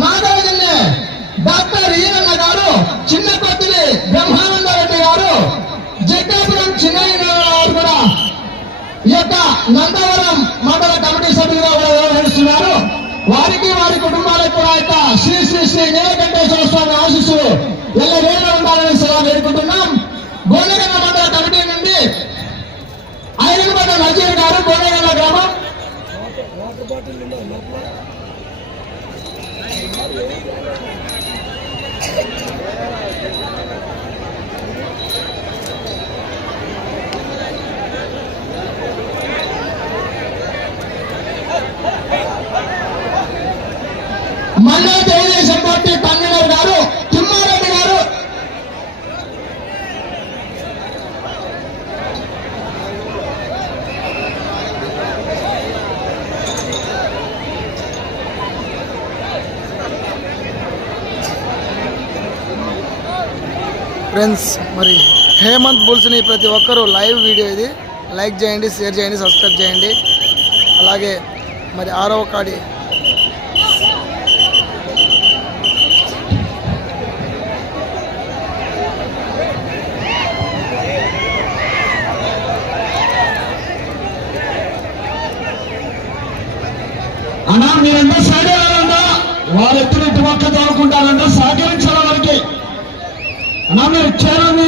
మాధవజన్నే doctor Eeranna గారు చిన్న కొత్తిలి బ్రహ్మానందరెడ్డి గారు జగ్గాపురం చిన్నయ్య గారు కూడా ఈ యొక్క నందవరం మండల కమిటీ సభ్యులుగా కూడా వ్యవహరిస్తున్నారు. వారికి వారి కుటుంబాలకు కూడా యొక్క శ్రీ శ్రీ శ్రీ నీలకంఠేశ్వర స్వామి ఆశీస్సులు ఎల్లవేళ ఉండాలని సలహా వేడుకుంటున్నాం. గోనెగల్ల మండల కమిటీ నుండి ఐరన్పడ్డ నజీర్ గారు గోనెగల్ల గ్రామం. మన్నా తెలుగుదేశం పార్టీ కన్వీనర్ గారు తిమ్మారెడ్డి గారు ఫ్రెండ్స్ మరి హేమంత్ బుల్స్ని ప్రతి ఒక్కరూ లైవ్ వీడియో ఇది. లైక్ చేయండి షేర్ చేయండి సబ్స్క్రైబ్ చేయండి. అలాగే మరి ఆరవ కాడి అన్నా మీరంతా సైడ్ వెళ్ళాలంటా వాళ్ళు ఎత్తున ఇటు పక్క తోలుకుంటారంట సహకరించాలి వారికి అన్నా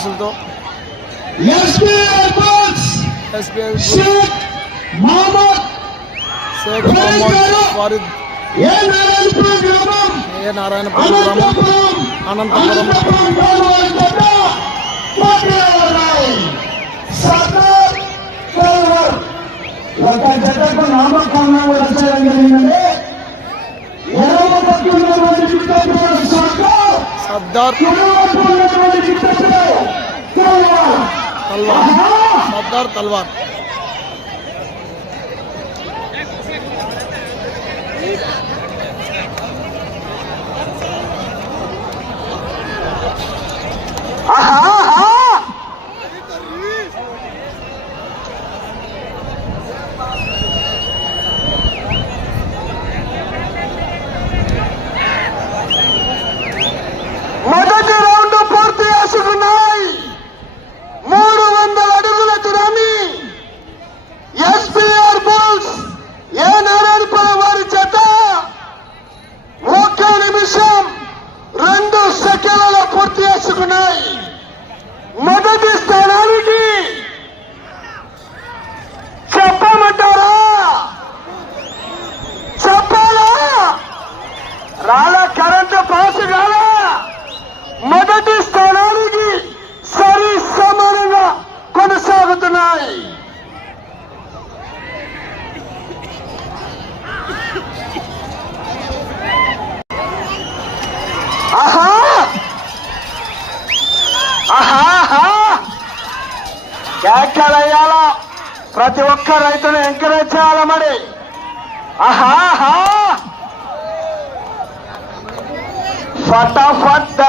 ఆశీస్సులతో SBI box SBI Shaik Mahammad Shaik Mohammad Farid A Narayanapuram గ్రామం ఏ నారాయణపురం గ్రామం అనంతపురం అనంతపురం అనంతపురం గోల్వాల్ జత మాట్లాడాలి సర్దార్ గోల్వాల్ ఒక జతకు నామకరణం కూడా చేయడం జరిగిందంటే ఎడమ పక్కన সর্দার তলবার সর্দার তলবার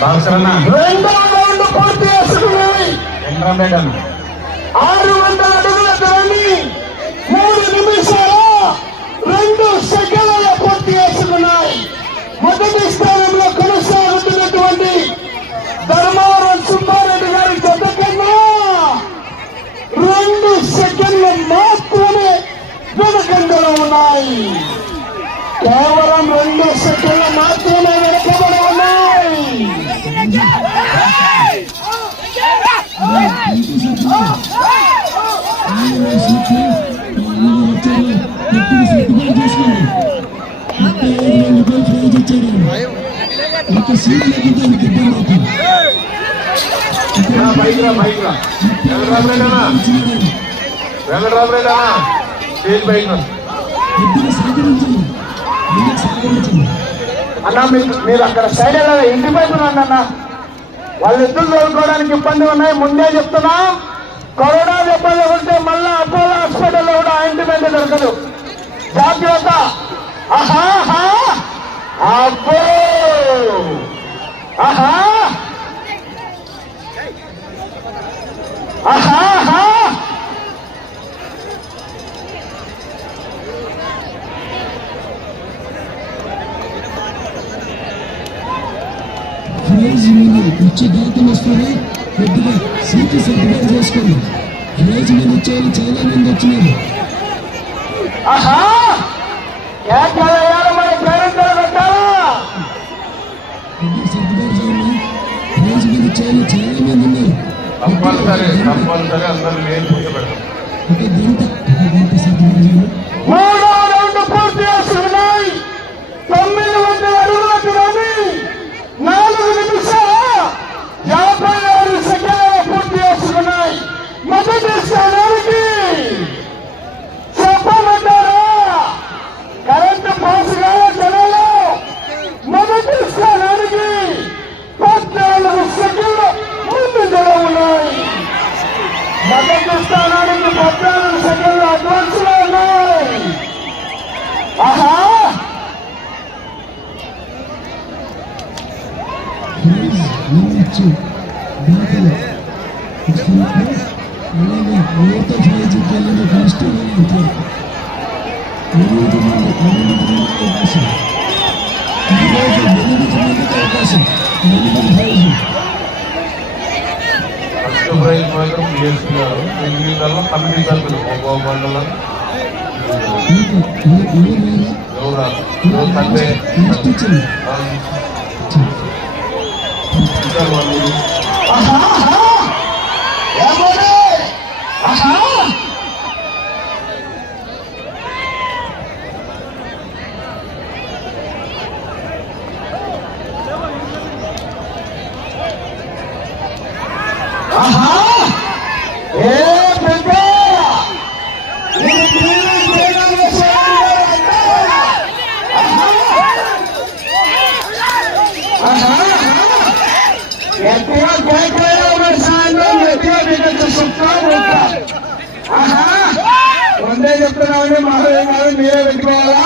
బాలశరణ రెండో రౌండ్ పూర్తి చేసుకున్నాయి వెంకటరామరెడ్డి అన్న ఆరు వందల అడుగుల ధరని మూడు నిమిషాల రెండు సెకండ్ల పూర్తి చేసుకున్నాయి మొదటి స్థానంలో కొనసాగుతున్నటువంటి ధర్మవరం సుబ్బారెడ్డి గారి జత కన్నా రెండు సెకండ్లు మాత్రమే వెనుకంజలో ఉన్నాయి కేవలం రెండు సెకండ్లు మాత్రమే వెనుకబడి ఉన్నాయి రా, బైక్ రా బైక్ స్టేజ్ బైక్ అన్న మీరు అక్కడ సైడ్ వెళ్ళాలి ఇంటి పైపు రండి అన్న. వాళ్ళిద్దరు చదువుకోవడానికి ఇబ్బంది ఉన్నాయి. ముందే చెప్తున్నా కరోనా దెబ్బలు ఉంటే మళ్ళా అపోలో హాస్పిటల్లో కూడా ఆయింట్మెంట్ దొరకదు. జాగ్రత్త. ఆహా ఆహా. అబ్బో. ఆహా ఆహా. ఆహా. రోజు మీరు వచ్చే దాతలు వస్తారు కొద్దిగా సీట్లు సర్దుబాటు చేసుకోండి రోజు మీరు వచ్చేవాళ్ళు చాలా మంది వచ్చినారు. సర్దుబాటు చేయండి. మీరు వచ్చేవాళ్ళు చాలా మంది ఉన్నారు. ఒక గంట ఒక గంట సర్దుబాటు చేయండి మూడో రౌండ్ పూర్తి చేసుకున్నాయి తొమ్మిది వందల అడుగులకు రాని నాలుగు నిమిషాల యాభై ఆరు సెకండ్ల పూర్తి చేసుకున్నాయి మొదటి స్థానానికి చెప్పమంటారా కరెంట్ పాస్ కాల జనాలు మొదటి స్థానానికి పద్నాలుగు సెకండ్లు ముందు ఉన్నాయి మొదటి స్థానానికి పద్నాలుగు సెకండ్లు అడ్వాన్స్లో ఉన్నాయి ఆహా రోజు మీరు వచ్చి దాతలు వచ్చినప్పుడు అలాగే ఎవరితో ఫైజ్ వెళ్ళిన కష్టం ఉంటారు ఎనిమిది మంది ఎనిమిది మంది అవకాశం ఈరోజు ఎనిమిది మందికి అవకాశం ఎనిమిది ఫైజ్ ఫస్ట్ ప్రైజ్ మాత్రం పిఎస్పీ గారు మిగిలిన కమిటీ సభ్యులు ఒక్కో మండలం మీకు ఎవరు ఎవరు రాదు ఎవరు సండే నెక్స్ట్ ఇచ్చింది ఇంకా వాళ్ళు ఆహా ఆహా ఏమోనే? ఆహా ఆహా ఏ బిడ్డ నీ పిల్లలు ప్రేమగా చేయాలంటే ఆహా ఆహా గట్టిగా కేకలు మరి సాయంత్రం గట్టిగా మీకు చెప్తాను ఆహా నేనే చెప్తున్నామని మహాదేవ్ గారు మీరే పెట్టుకోవాలా?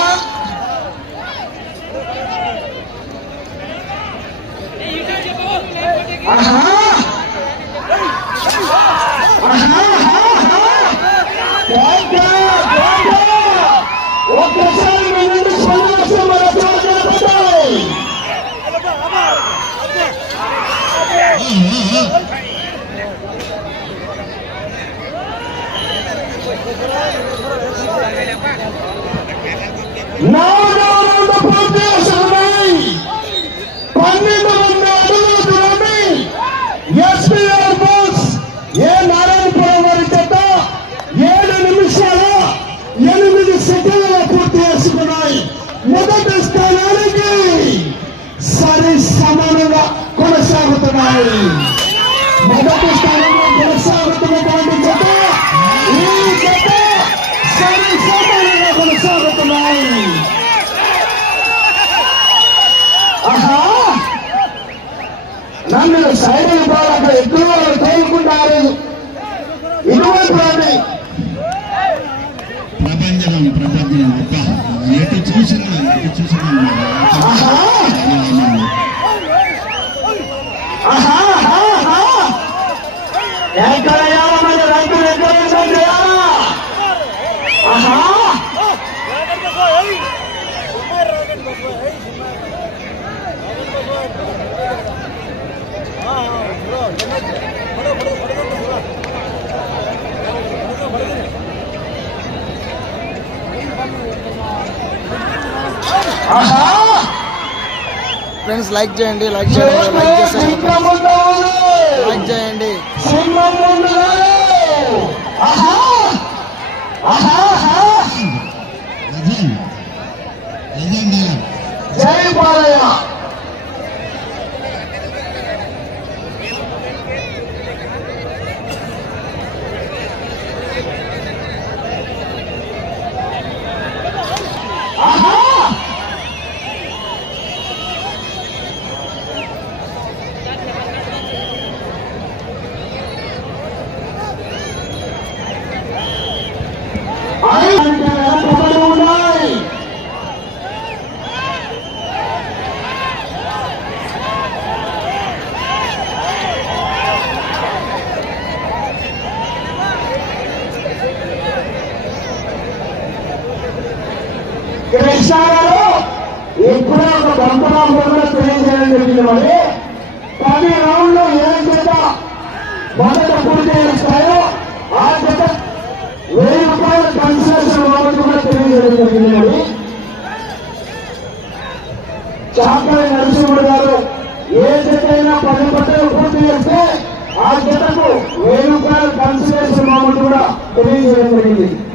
నవజాత ప్రదేశాన్ని పన్నెండు మంది అడుగులు దూరని ఎస్పీఆర్ బస్ ఏ నారాయణపురం వారి చేత ఏడు నిమిషాల ఎనిమిది సెకండ్ల పూర్తి చేసుకున్నాయి మొదటి స్థానానికి సరి సమానంగా కొనసాగుతున్నాయి 주시는 주시 ఫ్రెండ్స్ లైక్ చేయండి లైక్ చేయండి లైక్ చేసేయండి. లైక్ చేయండి. జై Bharat Please refer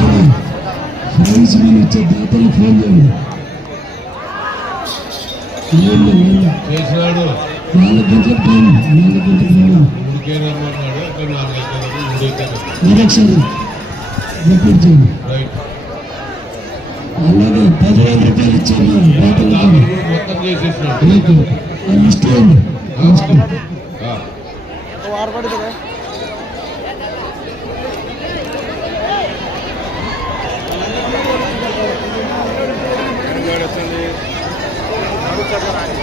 service man ఇచ్చే దాతలు ఫోన్ చేయండి. వీళ్ళు వీళ్ళ చేశాడు. వాళ్ళకించే టైం వీళ్ళకించే ప్రేమ campeonato.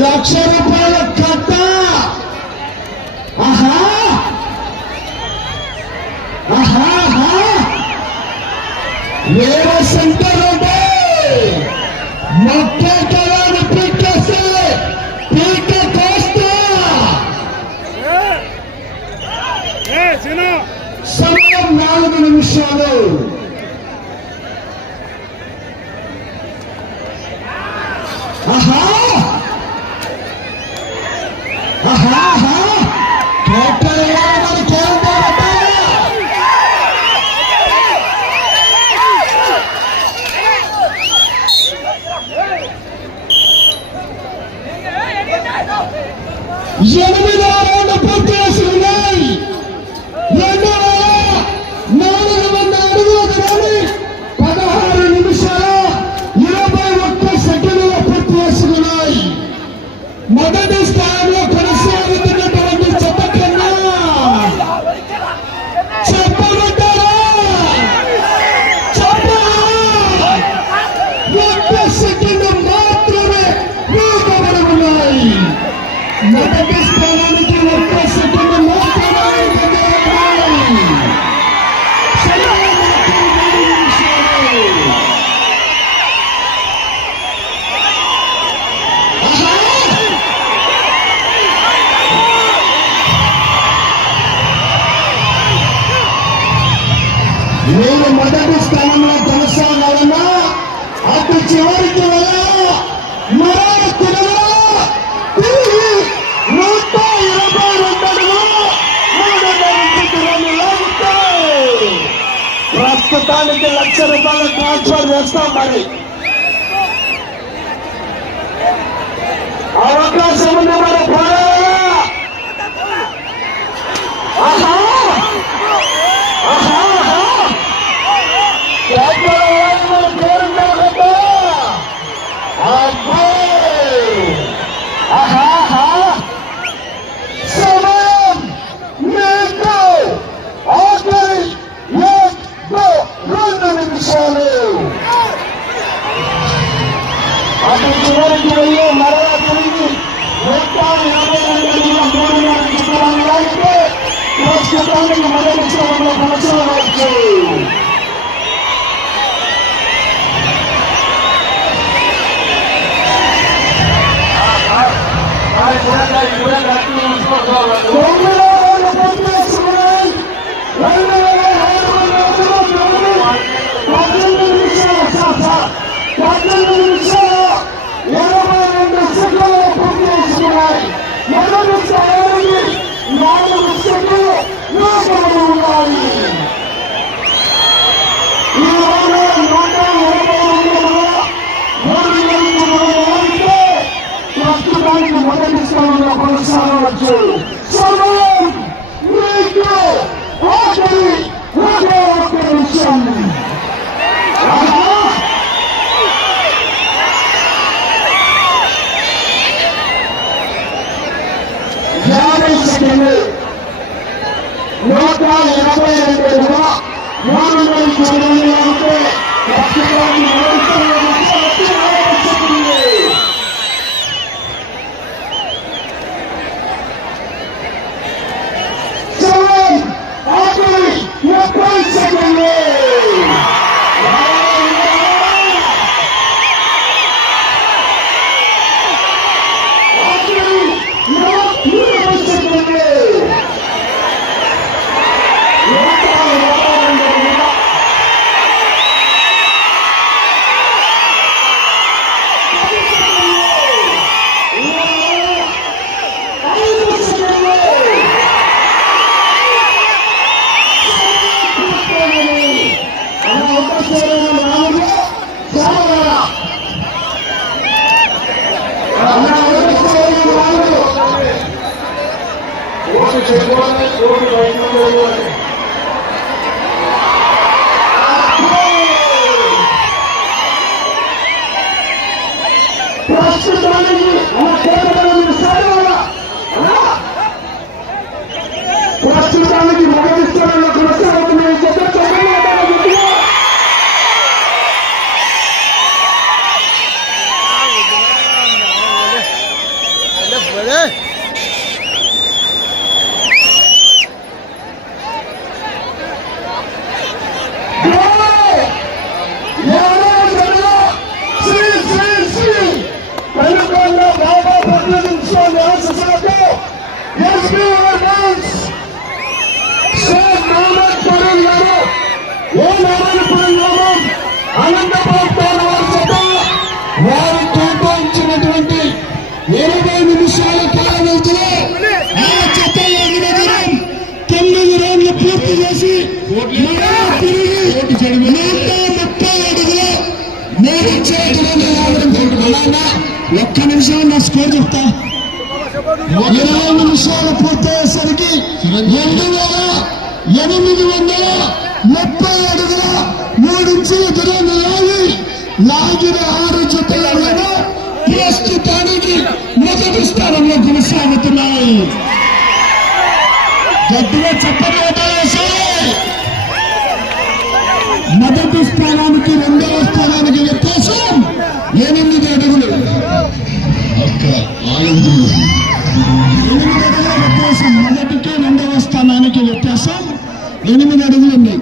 లక్ష రూపాయల కట్ట ఆహా ఆహా. ఏవో సెంటర్ అంటే మొత్తం నేను మొదటి స్థానంలో కొనసాగాలన్నా అటు చివరికి ప్రస్తుతానికి లక్ష రూపాయలు ట్రాన్స్ఫర్ చేస్తాం మరి. అవకాశం ఉంది మన భారత Anthony Kisano. అతని చివరికి వెళ్ళి మరలా తిరిగి మొత్తాన్ని యాభై పద్దెనిమిది నిమిషాలు ఇరవై రెండు సెకండ్లు పూర్తి చేసుకున్నాయి. మొదటి స్థానానికి నాలుగు సెకండ్లు ఉన్నాయి. ఈ రోజు నూట ఇరవై రెండు ప్రస్తుతానికి మొదటి స్థానంలో కొనసాగవచ్చు Thank you. పూర్తి చేసి తిరిగి నూట ముప్పై అడుగులు మూడు చేతులను ఆదరించుకుంటున్నానా ఒక్క నిమిషం నా స్కోర్ చెప్తా. ఇరవై నిమిషాలు పూర్తయ్యేసరికి రెండు వేల ఎనిమిది వందల ముప్పై అడుగుల దూరాన్ని లాగి లాగిన ఆరు జతలను ప్రస్తుతానికి మొదటి స్థానంలో కొనసాగుతున్నాయి. గట్టిగా చెప్పని. స్థానానికి రెండవ స్థానానికి వ్యత్యాసం ఎనిమిది అడుగులు. ఎనిమిది అడుగుల వ్యత్యాసం. మొదటికి రెండవ స్థానానికి వ్యత్యాసం ఎనిమిది అడుగులు ఉన్నాయి.